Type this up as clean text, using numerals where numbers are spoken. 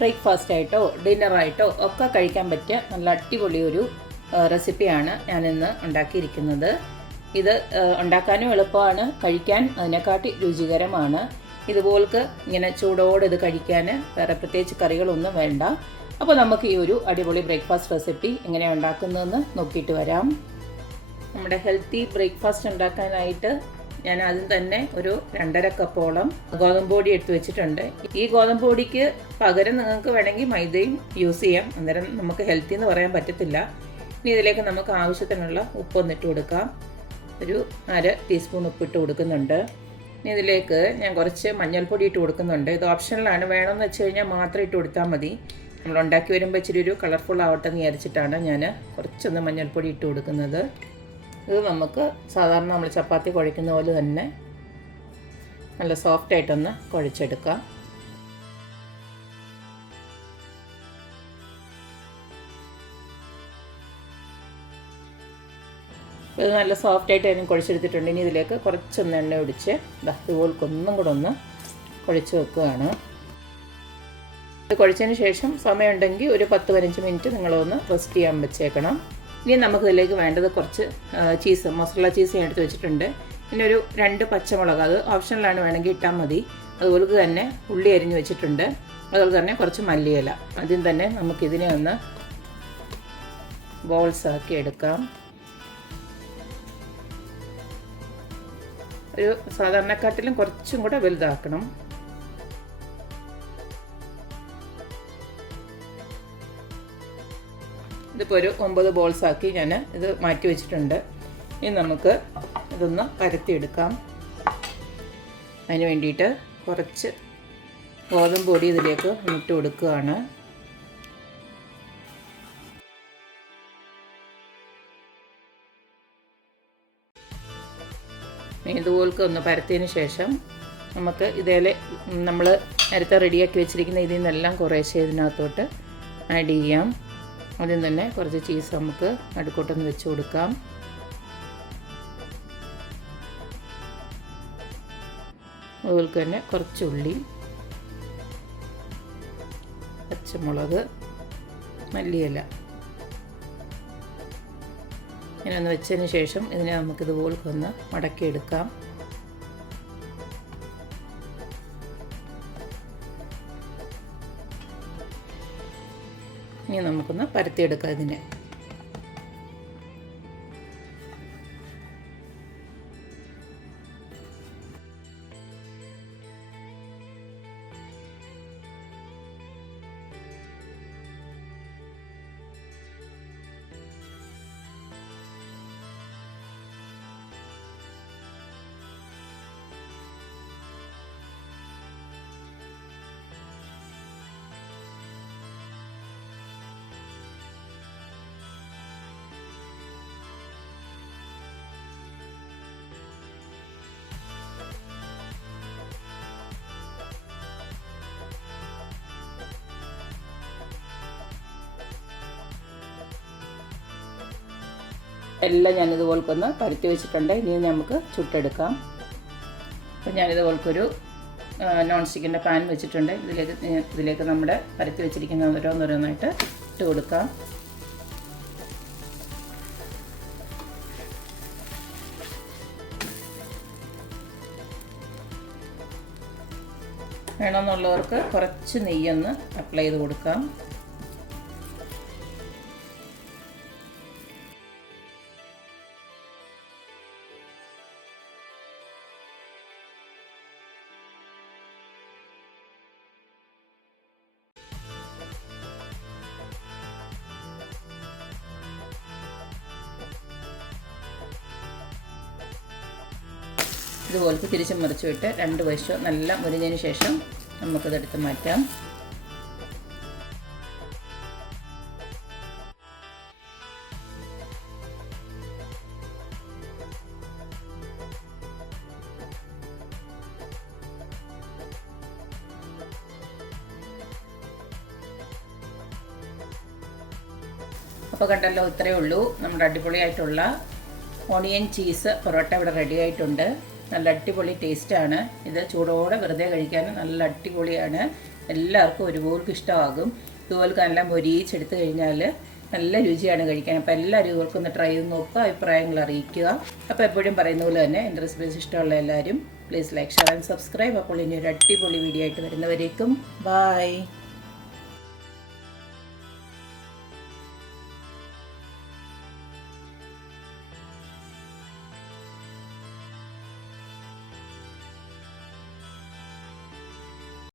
Breakfast ആയിട്ടോ ഡിന്നറായിട്ടോ ഒക്കെ കഴിക്കാൻ പറ്റിയ നല്ല അടിപൊളി ഒരു റെസിപ്പിയാണ് ഞാനിന്ന് ഉണ്ടാക്കിയിരിക്കുന്നത്. ഇത് ഉണ്ടാക്കാനും എളുപ്പമാണ്, കഴിക്കാൻ അതിനെക്കാട്ടി രുചികരമാണ്. ഇതുപോൾക്ക് ഇങ്ങനെ ചൂടോടെ ഇത് കഴിക്കാൻ വേറെ പ്രത്യേകിച്ച് കറികളൊന്നും വേണ്ട. അപ്പോൾ നമുക്ക് ഈ ഒരു അടിപൊളി ബ്രേക്ക്ഫാസ്റ്റ് റെസിപ്പി എങ്ങനെയാണ് ഉണ്ടാക്കുന്നതെന്ന് നോക്കിയിട്ട് വരാം. നമ്മുടെ ഹെൽത്തി ബ്രേക്ക്ഫാസ്റ്റ് ഉണ്ടാക്കാനായിട്ട് ഞാൻ ആദ്യം തന്നെ ഒരു 2.5 കപ്പോളം ഗോതമ്പ് പൊടി എടുത്ത് വെച്ചിട്ടുണ്ട്. ഈ ഗോതമ്പ് പൊടിക്ക് പകരം നിങ്ങൾക്ക് വേണമെങ്കിൽ മൈദയും യൂസ് ചെയ്യാം. അന്നേരം നമുക്ക് ഹെൽത്തി എന്ന് പറയാൻ പറ്റത്തില്ല. ഇനി ഇതിലേക്ക് നമുക്ക് ആവശ്യത്തിനുള്ള ഉപ്പൊന്നിട്ട് കൊടുക്കാം. ഒരു 1/2 ടീസ്പൂൺ ഉപ്പിട്ട് കൊടുക്കുന്നുണ്ട്. ഇനി ഇതിലേക്ക് ഞാൻ കുറച്ച് മഞ്ഞൾപ്പൊടി ഇട്ട് കൊടുക്കുന്നുണ്ട്. ഇത് ഓപ്ഷണലാണ്, വേണമെന്ന് വെച്ച് കഴിഞ്ഞാൽ മാത്രം ഇട്ട് കൊടുത്താൽ മതി. നമ്മൾ ഉണ്ടാക്കി വരുമ്പോൾ ഇച്ചിരി ഒരു കളർഫുൾ ആവട്ടെ എന്ന് വിചാരിച്ചിട്ടാണ് ഞാൻ കുറച്ചൊന്ന് മഞ്ഞൾപ്പൊടി ഇട്ട് കൊടുക്കുന്നത്. ഇത് നമുക്ക് സാധാരണ നമ്മൾ ചപ്പാത്തി കുഴയ്ക്കുന്ന പോലെ തന്നെ നല്ല സോഫ്റ്റായിട്ടൊന്ന് കുഴച്ചെടുക്കാം. ഇത് നല്ല സോഫ്റ്റായിട്ട് അതിന് കുഴച്ചെടുത്തിട്ടുണ്ട്. ഇനി ഇതിലേക്ക് കുറച്ചൊന്ന് എണ്ണ ഒഴിച്ച് ഇതുപോൽക്ക് ഒന്നും കൂടെ ഒന്ന് കുഴച്ച് വെക്കുകയാണ്. ഇത് കുഴച്ചതിന് ശേഷം സമയമുണ്ടെങ്കിൽ ഒരു 10-15 മിനിറ്റ് നിങ്ങളൊന്ന് റെസ്റ്റ് ചെയ്യാൻ വെച്ചേക്കണം. ഇനി നമുക്കിതിലേക്ക് വേണ്ടത് കുറച്ച് ചീസ്, മൊസറല്ല ചീസ് ഞാൻ എടുത്ത് വെച്ചിട്ടുണ്ട്. പിന്നെ ഒരു 2 പച്ചമുളക്, അത് ഓപ്ഷനിലാണ്, വേണമെങ്കിൽ ഇട്ടാൽ മതി. അതുപോലെ തന്നെ ഉള്ളി അരിഞ്ഞ് വെച്ചിട്ടുണ്ട്. അതുപോലെ തന്നെ കുറച്ച് മല്ലിയില. ആദ്യം തന്നെ നമുക്കിതിനെ ഒന്ന് ബോൾസ് ആക്കി എടുക്കാം. ഒരു സാധാരണക്കാട്ടിലും കുറച്ചും കൂടെ വലുതാക്കണം. ഇതിപ്പോൾ ഒരു 9 ബോൾസ് ആക്കി ഞാൻ ഇത് മാറ്റി വെച്ചിട്ടുണ്ട്. ഇനി നമുക്ക് ഇതൊന്ന് പരത്തിയെടുക്കാം. അതിന് വേണ്ടിയിട്ട് കുറച്ച് ഗോതമ്പ് പൊടി ഇതിലേക്ക് ഇട്ട് കൊടുക്കുകയാണ്. ഇതുപോലൊക്കെ ഒന്ന് പരത്തിയതിന് ശേഷം നമുക്ക് ഇതേലെ നമ്മൾ നേരത്തെ റെഡിയാക്കി വെച്ചിരിക്കുന്ന ഇതിൽ നിന്നെല്ലാം കുറേശ്ശെ ഇതിനകത്തോട്ട് ആഡ് ചെയ്യാം. ആദ്യം തന്നെ കുറച്ച് ചീസ് നമുക്ക് നടുക്കോട്ടൊന്ന് വെച്ച് കൊടുക്കാം. അതുപോലെ തന്നെ കുറച്ച് ഉള്ളി, പച്ചമുളക്, മല്ലിയില ഇങ്ങനെ ഒന്ന് വെച്ചതിന് ശേഷം ഇതിനെ നമുക്കിതുപോലൊക്കെ ഒന്ന് മടക്കിയെടുക്കാം. ഇനി നമുക്കൊന്ന് പരത്തിയെടുക്കാം ഇതിനെ. എല്ലാം ഞാനിതുപോൽക്കൊന്ന് പരത്തി വെച്ചിട്ടുണ്ട്. ഇനി നമുക്ക് ചുട്ടെടുക്കാം. അപ്പോൾ ഞാനിതുപോൽക്കൊരു നോൺ സ്റ്റിക്കിൻ്റെ പാൻ വെച്ചിട്ടുണ്ട്. ഇതിലേക്ക് നമ്മുടെ പരത്തി വെച്ചിരിക്കുന്ന ഓരോന്നോരോന്നായിട്ട് ഇട്ട് കൊടുക്കാം. വേണമെന്നുള്ളവർക്ക് കുറച്ച് നെയ്യൊന്ന് അപ്ലൈ ചെയ്ത് കൊടുക്കാം. ഇതുപോലത്തെ തിരിച്ചും മറിച്ച് വിട്ട് 2 വശവും നല്ല മുരിഞ്ഞതിന് ശേഷം നമുക്കിതെടുത്ത് മാറ്റാം. അപ്പോൾ കണ്ടല്ലോ, ഇത്രയേ ഉള്ളൂ. നമ്മുടെ അടിപൊളിയായിട്ടുള്ള ഓണിയൻ ചീസ് പൊറോട്ട ഇവിടെ റെഡി ആയിട്ടുണ്ട്. നല്ല അടിപൊളി ടേസ്റ്റാണ്. ഇത് ചൂടോടെ വെറുതെ കഴിക്കാൻ നല്ല അടിപൊളിയാണ്. എല്ലാവർക്കും ഒരുപോലെ ഇഷ്ടമാകും. ഇതുപോലെ നല്ല മൊരിയിച്ചെടുത്ത് കഴിഞ്ഞാൽ നല്ല രുചിയാണ് കഴിക്കാൻ. അപ്പോൾ എല്ലാവരും ഇവർക്കൊന്ന് ട്രൈ ചെയ്ത് നോക്കുക, അഭിപ്രായങ്ങൾ അറിയിക്കുക. അപ്പോൾ എപ്പോഴും പറയുന്ന പോലെ തന്നെ എൻ്റെ റെസിപ്പീസ് ഇഷ്ടമുള്ള എല്ലാവരും please like, share and subscribe. അപ്പോൾ ഇനി ഒരു അടിപൊളി വീഡിയോ ആയിട്ട് വരുന്നവരേക്കും ബൈ.